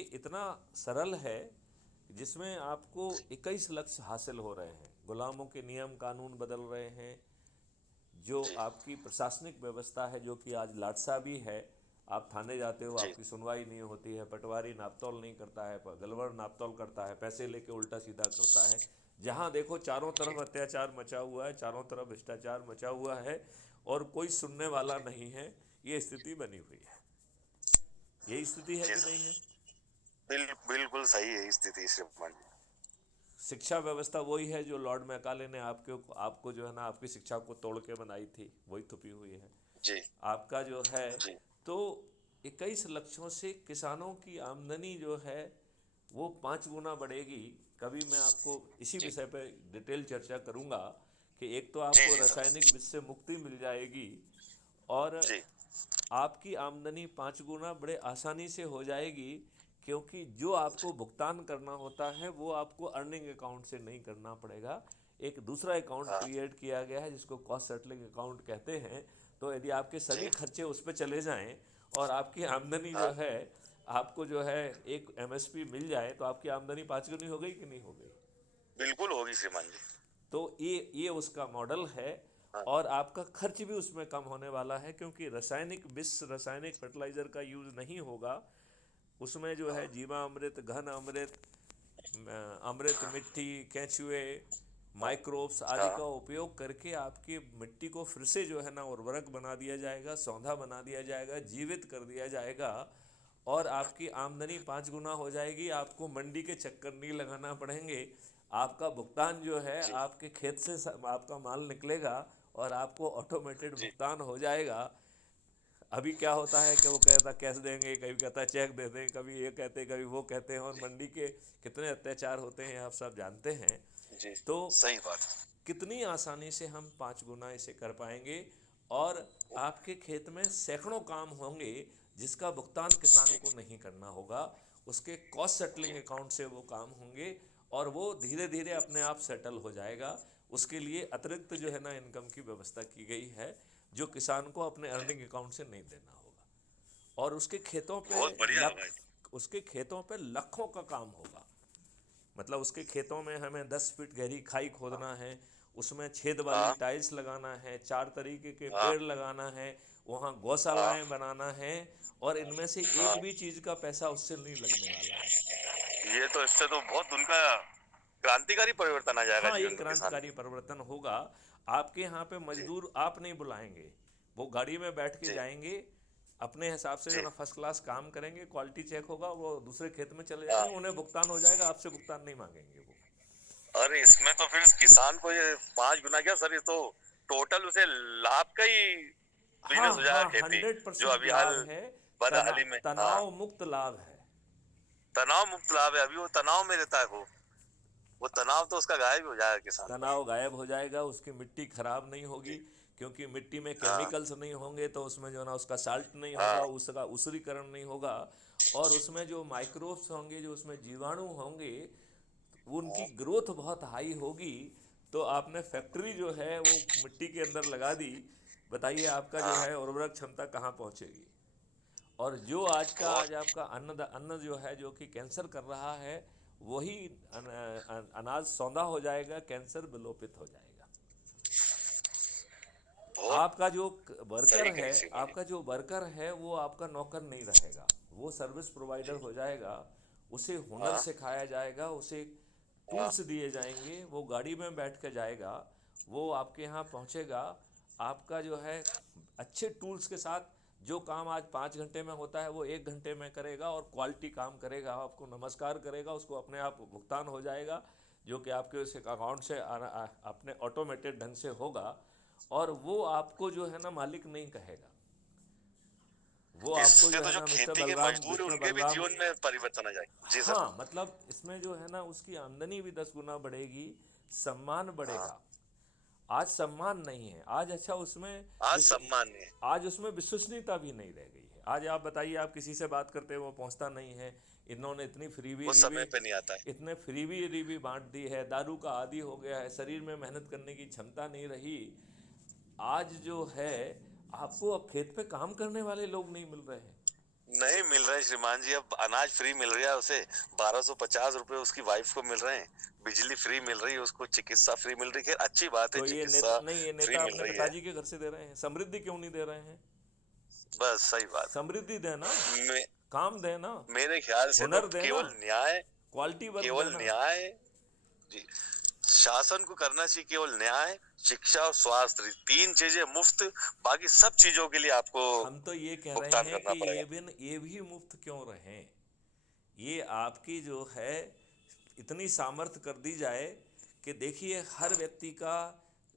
ये इतना सरल है जिसमें आपको 21 लक्ष्य हासिल हो रहे हैं। गुलामों के नियम कानून बदल रहे हैं। जो जी आपकी प्रशासनिक व्यवस्था है जो कि आज लाटसा भी है, आप थाने जाते हो जी आपकी सुनवाई नहीं होती है, पटवारी नापतोल नहीं करता है, गलवर नापतोल करता है, पैसे लेके उल्टा सीधा करता है। जहाँ देखो चारों जी तरफ अत्याचार मचा हुआ है, चारों तरफ भ्रष्टाचार मचा हुआ है और कोई सुनने वाला जी नहीं है। ये स्थिति बनी हुई है। यही स्थिति है जी कि सर, नहीं है? बिल्कुल सही है स्थिति श्रीमान जी। शिक्षा व्यवस्था वही है जो लॉर्ड मैकाले ने आपके आपको जो है ना आपकी शिक्षा को तोड़ के बनाई थी, वही छुपी हुई है जी आपका जो है। जी तो 21 लक्षों से किसानों की आमदनी जो है वो 5 गुना बढ़ेगी। कभी मैं आपको इसी जी विषय पर डिटेल चर्चा करूंगा कि एक तो जी आपको जी सर। रासायनिक विष से मुक्ति मिल जाएगी और जी आपकी आमदनी 5 गुना बड़े आसानी से हो जाएगी, क्योंकि जो आपको भुगतान करना होता है वो आपको अर्निंग अकाउंट से नहीं करना पड़ेगा। एक दूसरा अकाउंट हाँ क्रिएट किया गया है जिसको कॉस्ट सेटलिंग अकाउंट कहते हैं। तो यदि आपके सभी जी खर्चे उस पर चले जाएं और आपकी आमदनी जो हाँ है आपको जो है एक एमएसपी मिल जाए, तो आपकी आमदनी 5 गुनी हो गई कि नहीं हो गई? बिल्कुल होगी श्रीमान जी। तो ये उसका मॉडल है। हाँ और आपका खर्च भी उसमें कम होने वाला है, क्योंकि रासायनिक विष रासायनिक फर्टिलाइजर का यूज नहीं होगा। उसमें जो है हाँ जीवामृत, घन अमृत, अमृत हाँ मिट्टी, केंचुए, हाँ माइक्रोब्स आदि हाँ का उपयोग करके आपकी मिट्टी को फिर से जो है ना उर्वरक बना दिया जाएगा, सौंधा बना दिया जाएगा, जीवित कर दिया जाएगा और आपकी आमदनी 5 गुना हो जाएगी। आपको मंडी के चक्कर नहीं लगाना पड़ेंगे। आपका भुगतान जो है जी आपके खेत से आपका माल निकलेगा और आपको ऑटोमेटेड जी भुगतान हो जाएगा। अभी क्या होता है कि वो कहता कैश देंगे, कभी कहता चेक दे दें, कभी ये कहते कभी वो कहते हैं, और जी मंडी के कितने अत्याचार होते हैं आप सब जानते हैं। जी तो सही बात। कितनी आसानी से हम 5 गुना इसे कर पाएंगे और आपके खेत में सैकड़ों काम होंगे जिसका भुगतान किसान जी को नहीं करना होगा। उसके कॉस्ट सेटलिंग जी अकाउंट से वो काम होंगे और वो धीरे धीरे अपने आप सेटल हो जाएगा। उसके लिए अतिरिक्त जो है ना इनकम की व्यवस्था की गई है जो किसान को अपने जी अर्निंग अकाउंट से नहीं देना होगा। और बहुत बढ़िया है भाई। उसके खेतों पे लाखों का काम होगा। मतलब उसके खेतों में हमें 10 फीट गहरी खाई हाँ खोदना है, उसमें छेद वाली हाँ टाइल्स लगाना है, 4 तरीके के हाँ पेड़ लगाना है, वहाँ हाँ गौशालाएं बनाना है। और इनमें से एक हाँ। भी चीज का पैसा उससे नहीं लगने वाला है। ये तो इससे तो बहुत उनका क्रांतिकारी परिवर्तन आ जाएगा हाँ, ये जीवन में किसान क्रांतिकारी के। परिवर्तन होगा। आपके यहाँ पे जी मजदूर आप नहीं बुलाएंगे, वो गाड़ी में बैठ के जी जाएंगे, अपने हिसाब से जो जी ना फर्स्ट क्लास काम करेंगे, क्वालिटी चेक होगा, वो दूसरे खेत में चले जाएंगे, हाँ। उन्हें भुगतान हो जाएगा, आपसे भुगतान नहीं मांगेंगे वो। अरे इसमें तो फिर किसान को ये 5 गुना क्या सर, ये तो टोटल उसे लाभ का ही हाँ बिजनेस हो जाएगा हाँ, खेती। हंड्रेड जो परसेंट अभी हाल लाभ है। बदहाली में, हाँ, तनाव मुक्त लाभ है। तनाव मुक्त लाभ है। अभी वो तनाव में रहता है, वो तनाव तो उसका गायब ही हो जाएगा किसान का। तनाव गायब हो जाएगा, उसकी मिट्टी खराब नहीं होगी, जी क्योंकि मिट्टी में हाँ केमिकल्स नहीं होंगे तो उसमें जो ना उसका साल्ट नहीं होगा, हाँ उसका उसरीकरण नहीं होगा। और उसमें जो माइक्रोब्स होंगे, जो उसमें जीवाणु होंगे, उनकी हाँ ग्रोथ बहुत हाई होगी। तो आपने फैक्ट्री जो है वो मिट्टी के अंदर लगा दी, बताइए आपका जो हाँ। है उर्वरक क्षमता कहाँ पहुँचेगी? और जो बहुत आज आपका अन्न जो है जो कि कैंसर कर रहा है, वही अनाज सौंधा हो जाएगा, कैंसर विलोपित हो जाएगा। बहुत आपका जो वर्कर सही है कही श्रीमान जी। आपका जो वर्कर है वो आपका नौकर नहीं रहेगा, वो सर्विस प्रोवाइडर जी हो जाएगा। उसे हुनर हाँ सिखाया जाएगा, उसे हाँ टूल्स दिए जाएंगे, वो गाड़ी में बैठ के जाएगा, वो आपके यहाँ पहुँचेगा। आपका जो है अच्छे टूल्स के साथ जो काम आज 5 घंटे में होता है वो 1 घंटे में करेगा और क्वालिटी काम करेगा, आपको नमस्कार करेगा, उसको अपने आप भुगतान हो जाएगा जो कि आपके उस अकाउंट से अपने ऑटोमेटेड ढंग से होगा। और वो आपको जो है ना मालिक नहीं कहेगा, वो आपको इससे जो तो है जो ना मिस्टर खेती के बलराम, मजदूर है मिस्टर उनके भी बलराम। जीवन में परिवर्तन आ जाएगा। जी सर। हाँ, मतलब इसमें जो है ना उसकी आमदनी भी 10 गुना बढ़ेगी, सम्मान हाँ, बढ़ेगा। आज सम्मान नहीं है आज, अच्छा उसमें आज विश्व सम्मान है। आज उसमें विश्वसनीयता भी नहीं रह गई है। आज आप बताइए, आप किसी से बात करते हैं वो पहुंचता नहीं है। इन्होंने इतनी फ्रीबी वो रीबी समय पे नहीं आता है। इतने फ्रीबी रीबी बांट दी है, दारू का आदी हो गया है, शरीर में मेहनत करने की क्षमता नहीं रही। आज जो है आपको अब खेत पे काम करने वाले लोग नहीं मिल रहे हैं। नहीं मिल रहे श्रीमान जी, अब अनाज फ्री मिल रहा है उसे, 1250 रुपए उसकी वाइफ को मिल रहे हैं, बिजली फ्री मिल रही है उसको, चिकित्सा फ्री मिल रही है, खैर अच्छी बात है, तो ये चिकित्सा नेता नहीं, ये फ्री नेता मिल अपने रही है। पिताजी के घर से दे रहे हैं, समृद्धि क्यों नहीं दे रहे हैं? बस सही बात समृद्धि देना, है। काम देना, मेरे ख्याल से तो हुनर देना, केवल न्याय, क्वालिटी वर्क केवल देना। न्याय, जी, शासन को करना चाहिए केवल न्याय, शिक्षा और स्वास्थ्य, 3 चीजें मुफ्त, बाकी सब चीजों के लिए आपको हम तो ये कह रहे भुगतान हैं करना कि पड़ेगा। ये भी मुफ्त क्यों रहें? ये आपकी जो है इतनी सामर्थ्य कर दी जाए कि देखिए हर व्यक्ति का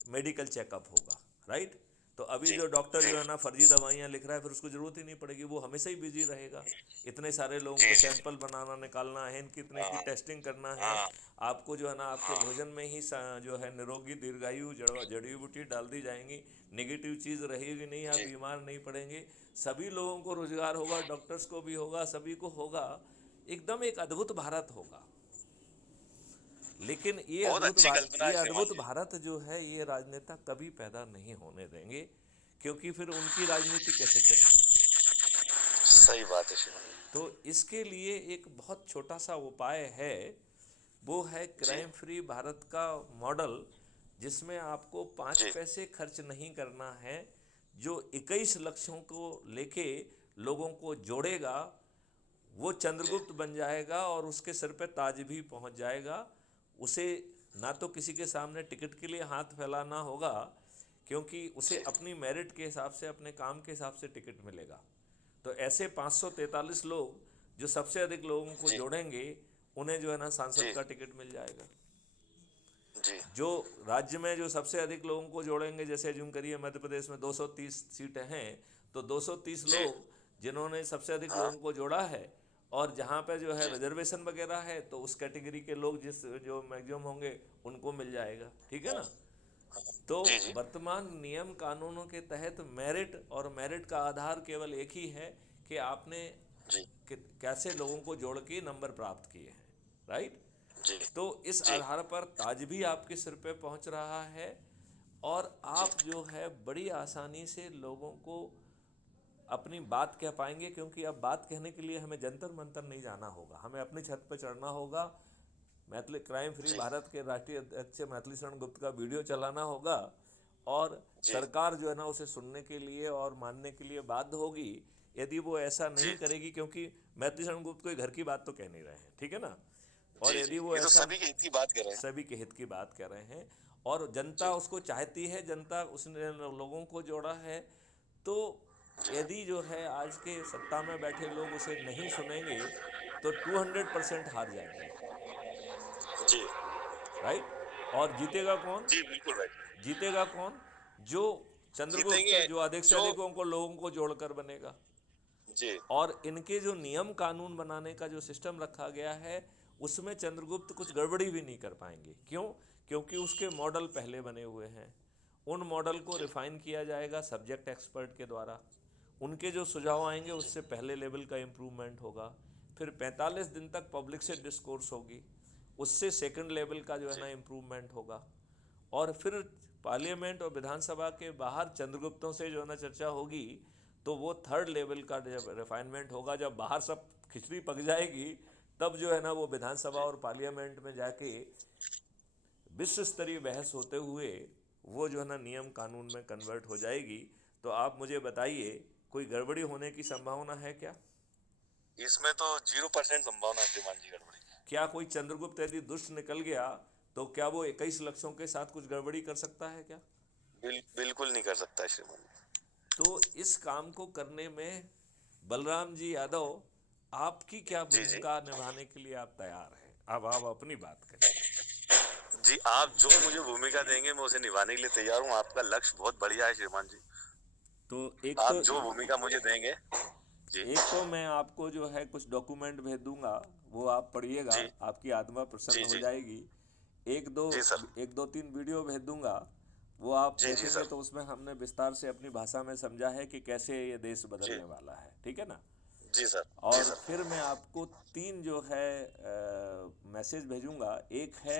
मेडिकल चेकअप होगा, राइट? तो अभी जी जो डॉक्टर जी जो है ना फर्जी दवाइयाँ लिख रहा है, फिर उसको ज़रूरत ही नहीं पड़ेगी, वो हमेशा ही बिजी रहेगा। इतने सारे लोगों जी को जी। सैंपल बनाना, निकालना है, इनकी इतने की हाँ टेस्टिंग करना है। हाँ आपको जो है ना आपके हाँ भोजन में ही जो है निरोगी दीर्घायु जड़ी बूटी डाल दी जाएंगी, नेगेटिव चीज़ रहेगी नहीं, आप जी बीमार नहीं पड़ेंगे। सभी लोगों को रोजगार होगा, डॉक्टर्स को भी होगा, सभी को होगा, एकदम एक अद्भुत भारत होगा। लेकिन बहुत अच्छी कल्पना ये है श्रीमान अद्भुत जी। भारत जो है, ये राजनेता कभी पैदा नहीं होने देंगे, क्योंकि फिर उनकी राजनीति कैसे चलेगी? सही बात है श्रीमान तो इसके लिए एक बहुत छोटा सा उपाय है, वो है जी। क्राइम फ्री भारत का मॉडल, जिसमें आपको 5 पैसे जी खर्च नहीं करना है, जो 21 लक्ष्यों को लेके लोगों को जोड़ेगा। वो जी चंद्रगुप्त बन जाएगा और उसके सिर पे ताज भी पहुंच जाएगा। उसे ना तो किसी के सामने टिकट के लिए हाथ फैलाना होगा, क्योंकि उसे जी अपनी मेरिट के हिसाब से, अपने काम के हिसाब से टिकट मिलेगा। तो ऐसे 543 लोग जो सबसे अधिक लोगों को जी जोड़ेंगे, उन्हें जो है ना सांसद जी का टिकट मिल जाएगा। जी जो राज्य में जो सबसे अधिक लोगों को जोड़ेंगे, जैसे अज्यूम करिए मध्य प्रदेश में 230 सीटें हैं, तो 230 जी। लोग जिन्होंने सबसे अधिक हाँ लोगों को जोड़ा है, और जहाँ पे जो है जी रिजर्वेशन वगैरह है, तो उस कैटेगरी के लोग जिस जो मैक्सिमम होंगे उनको मिल जाएगा, ठीक है हाँ ना? तो जी जी वर्तमान नियम कानूनों के तहत मेरिट, और मेरिट का आधार केवल एक ही है कि आपने जी कैसे लोगों को जोड़ के नंबर प्राप्त किए हैं, राइट? जी तो इस जी आधार पर ताज भी आपके सिर पे पहुंच रहा है, और जी आप जो है बड़ी आसानी से लोगों को अपनी बात कह पाएंगे, क्योंकि अब बात कहने के लिए हमें जंतर मंतर नहीं जाना होगा, हमें अपनी छत पर चढ़ना होगा, मैथिली क्राइम फ्री जी भारत के राष्ट्रीय अध्यक्ष मैथिली शरण गुप्त का वीडियो चलाना होगा, और जी सरकार जो है ना उसे सुनने के लिए और मानने के लिए बाध्य होगी। यदि वो ऐसा नहीं जी करेगी, क्योंकि मैथिली शरण गुप्त कोई घर की बात तो कह नहीं रहे हैं, ठीक है ना? और जी जी। यदि वो ये तो ऐसा, सभी के हित की बात कर रहे हैं। सभी के हित की बात कर रहे हैं, और जी जनता उसको चाहती है, जनता उसने लोगों को जोड़ा है, तो जी यदि जो है आज के सत्ता में बैठे लोग उसे नहीं सुनेंगे, तो 200% हार जाएंगे, जी राइट? और जीतेगा कौन? जी बिल्कुल राइट। जीतेगा कौन? जो चंद्रगुप्त, जीतेंगे जो अधिक से जो, अधिक लोगों को जोड़कर बनेगा। जी और इनके जो नियम कानून बनाने का जो सिस्टम रखा गया है, उसमें चंद्रगुप्त कुछ गड़बड़ी भी नहीं कर पाएंगे। क्यों? क्योंकि उसके मॉडल पहले बने हुए हैं। उन मॉडल को जी रिफाइन किया जाएगा सब्जेक्ट एक्सपर्ट के द्वारा, उनके जो सुझाव आएंगे उससे पहले लेवल का इम्प्रूवमेंट होगा, फिर 45 दिन तक पब्लिक से डिस्कोर्स होगी, उससे सेकंड लेवल का जो है जी ना इम्प्रूवमेंट होगा, और फिर पार्लियामेंट और विधानसभा के बाहर चंद्रगुप्तों से जो है ना चर्चा होगी, तो वो थर्ड लेवल का जब रिफाइनमेंट होगा, जब बाहर सब खिचड़ी पक जाएगी, तब जो है ना वो विधानसभा जी। और पार्लियामेंट में जाके विश्व स्तरीय बहस होते हुए वो जो है ना नियम कानून में कन्वर्ट हो जाएगी। तो आप मुझे बताइए, कोई गड़बड़ी होने की संभावना है क्या? इसमें तो 0% संभावना है श्रीमान जी गड़बड़ी की। क्या कोई चंद्रगुप्त यदि दुष्ट निकल गया, तो क्या वो 21 लक्ष्यों के साथ कुछ गड़बड़ी कर सकता है क्या? बिल्कुल नहीं कर सकता है श्रीमान तो इस काम को करने में बलराम जी यादव, आपकी क्या जी। जी भूमिका निभाने के लिए आप तैयार हैं? अब आप अपनी बात करिए। जी, आप जो मुझे भूमिका देंगे मैं उसे निभाने के लिए तैयार हूँ। आपका लक्ष्य बहुत बढ़िया है श्रीमान जी। तो आप जो भूमिका मुझे देंगे। जी एक तो मैं आपको जो है कुछ डॉक्यूमेंट भेज दूंगा, वो आप पढ़िएगा, जी आपकी आत्मा जी प्रसन्न हो जी जाएगी। एक दो जी सर। एक दो तीन वीडियो भेज दूंगा, वो आप जी जी देखेंगे, सर। तो उसमें हमने विस्तार से अपनी भाषा में समझा है कि कैसे ये देश जी बदलने वाला है, ठीक है ना? जी सर। जी और सर। फिर मैं आपको 3 जो है मैसेज भेजूंगा। एक है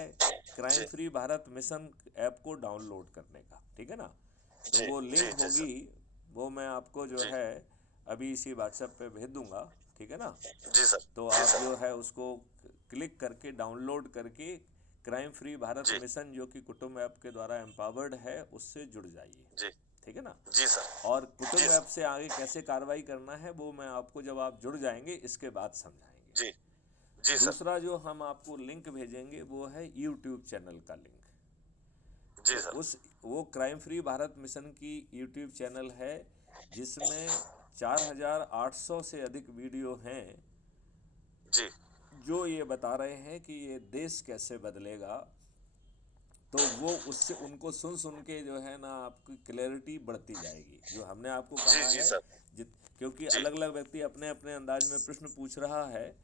क्राइम जी फ्री भारत मिशन ऐप को डाउनलोड करने का, ठीक है ना? तो जी वो जी लिंक जी होगी, सर। वो मैं आपको जो जी है अभी इसी व्हाट्सएप पे भेज दूंगा, ठीक है ना। जी सर। तो जी आप सर। जो है उसको क्लिक करके डाउनलोड करके क्राइम फ्री भारत जी। मिशन जो कि कुटुंब ऐप के द्वारा एम्पावर्ड है उससे जुड़ जाइए, जी। ठीक है ना। जी सर। और जी कुटुंब सर। ऐप से आगे कैसे कार्रवाई करना है वो मैं आपको जब आप जुड़ जाएंगे इसके बाद समझाएंगे। जी। जी सर। दूसरा जो हम आपको लिंक भेजेंगे वो है यूट्यूब चैनल का लिंक। जी तो सर। वो क्राइम फ्री भारत मिशन की यूट्यूब चैनल है जिसमें 4800 से अधिक वीडियो हैं जी। जो ये बता रहे हैं कि ये देश कैसे बदलेगा। तो वो उससे उनको सुन सुन के जो है ना आपकी क्लैरिटी बढ़ती जाएगी। जो हमने आपको जी। कहा जी है सर। क्योंकि जी। अलग अलग व्यक्ति अपने अपने अंदाज में प्रश्न पूछ रहा है,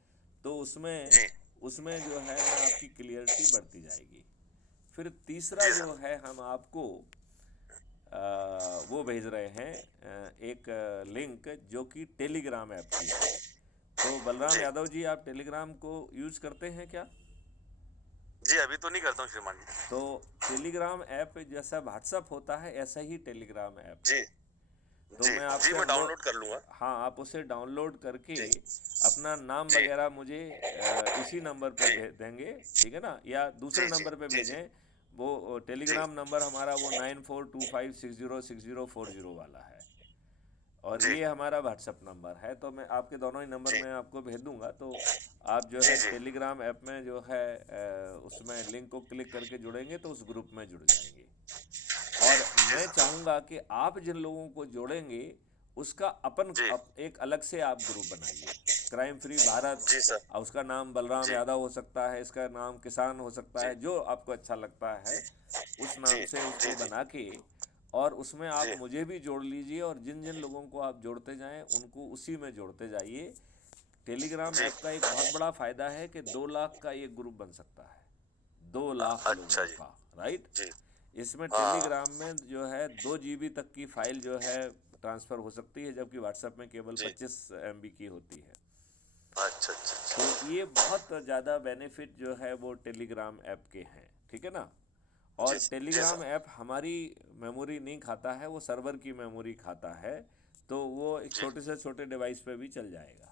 तो उसमें जी। उसमें जो है ना आपकी क्लियरिटी बढ़ती जाएगी। फिर तीसरा जी सर। जो है हम आपको वो भेज रहे हैं एक लिंक जो कि टेलीग्राम ऐप की है। तो बलराम जी। यादव जी, आप टेलीग्राम को यूज करते हैं क्या? जी, अभी तो नहीं करता हूँ श्रीमान जी। तो टेलीग्राम ऐप जैसा व्हाट्सअप होता है ऐसा ही टेलीग्राम ऐप जी। है। तो जी। मैं जी, आपसे मैं अनुरोध, डाउनलोड कर लूंगा। हाँ आप उसे डाउनलोड करके जी। अपना नाम जी। वगैरह मुझे इसी नंबर पे जी। भेज देंगे, ठीक है ना, या दूसरे जी। जी। नंबर पे जी। जी। भेजें। वो जी। टेलीग्राम नंबर हमारा वो 9425606040 वाला है, और जी। ये हमारा व्हाट्सएप नंबर है। तो मैं आपके दोनों ही नंबर जी। मैं आपको भेज दूंगा। तो आप जो जी। है जी। टेलीग्राम ऐप में जो है उसमें लिंक को क्लिक करके जुड़ेंगे तो उस ग्रुप में जुड़ जाएंगे। और जी मैं सर। चाहूँगा कि आप जिन लोगों को जोड़ेंगे उसका जी। एक अलग से आप ग्रुप बनाइए, क्राइम फ्री भारत। जी सर। और उसका नाम बलराम जी। यादव हो सकता है, इसका नाम किसान हो सकता जी। है, जो आपको अच्छा लगता है जी। उस जी। नाम से उसको जी। जी। बना के, और उसमें आप जी। मुझे भी जोड़ लीजिए। और जिन जिन लोगों को आप जोड़ते जाएं उनको उसी में जोड़ते जाइए। टेलीग्राम जी। ऐप का एक बहुत बड़ा फ़ायदा है कि 2 लाख का एक ग्रुप बन सकता है, 2 लाख अच्छा लोगों जी। का, राइट। जी। इसमें हाँ। टेलीग्राम में जो है 2 GB तक की फाइल जो है ट्रांसफ़र हो सकती है, जबकि व्हाट्सएप में केवल जी। 25 MB की होती है। अच्छा अच्छा तो अच्छा। ये बहुत ज़्यादा बेनिफिट जो है वो टेलीग्राम ऐप के हैं, ठीक है ना। जी। और जी टेलीग्राम सर। ऐप हमारी मेमोरी नहीं खाता है, वो सर्वर की मेमोरी खाता है। तो वो एक जी। छोटे से छोटे डिवाइस पे भी चल जाएगा।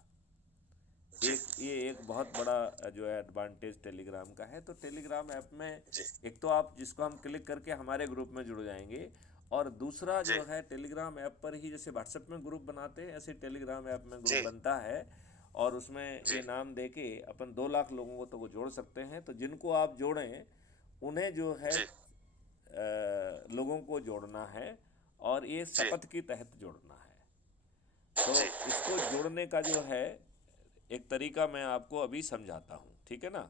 जी। ये एक बहुत बड़ा जो है एडवांटेज टेलीग्राम का है। तो टेलीग्राम ऐप में जी। एक तो आप जिसको हम क्लिक करके हमारे ग्रुप में जुड़ जाएंगे, और दूसरा जी। जो है टेलीग्राम ऐप पर ही जैसे व्हाट्सएप में ग्रुप बनाते हैं ऐसे टेलीग्राम ऐप में ग्रुप जी। बनता है। और उसमें जी। ये नाम दे के अपन 2 लाख लोगों को तो वो जोड़ सकते हैं। तो जिनको आप जोड़ें उन्हें जो है जी। लोगों को जोड़ना है, और ये जी। शपथ के तहत जोड़ना है। तो जी। इसको जोड़ने का जो है एक तरीका मैं आपको अभी समझाता हूँ, ठीक है ना।